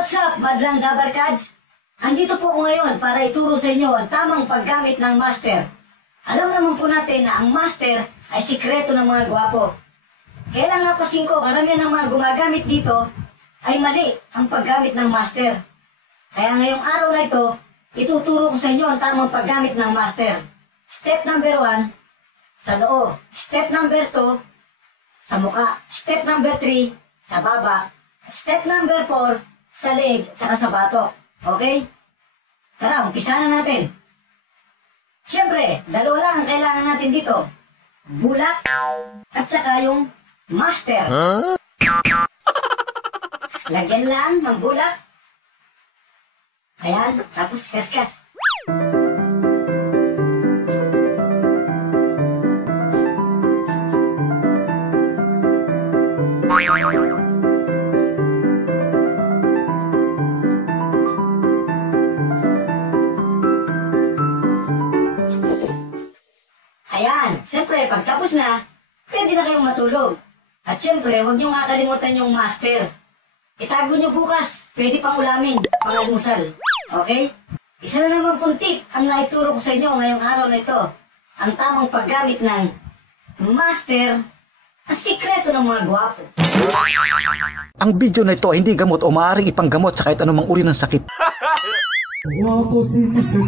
What's up, madlang Dabarkads? Andito po ako ngayon para ituro sa inyo ang tamang paggamit ng master. Alam naman po natin na ang master ay sikreto ng mga gwapo. Kaya lang napasin ko, karamihan ng mga gumagamit dito ay mali ang paggamit ng master. Kaya ngayong araw na ito, ituturo ko sa inyo ang tamang paggamit ng master. Step number 1, sa noo. Step number 2, sa muka. Step number 3, sa baba. Step number 4, sa leeg, tsaka sa batok. Okay? Tara, umpisa na natin. Siyempre, dalawa lang ang kailangan natin dito. Bulak at saka yung master. Huh? Lagyan lang ng bulak. Ayan, tapos kaskas. Ayan, siyempre, pagtapos na, pwede na kayong matulog. At siyempre, huwag niyong kakalimutan yung master. Itago niyo bukas, pwede pang ulamin, pang-almusal. Okay? Isa na naman pong tip ang naituro ko sa inyo ngayong araw na ito. Ang tamang paggamit ng master, ang sikreto ng mga gwapo. Ang video na ito ay hindi gamot o maaaring ipanggamot sa kahit anumang uri ng sakit. Ako si Mr.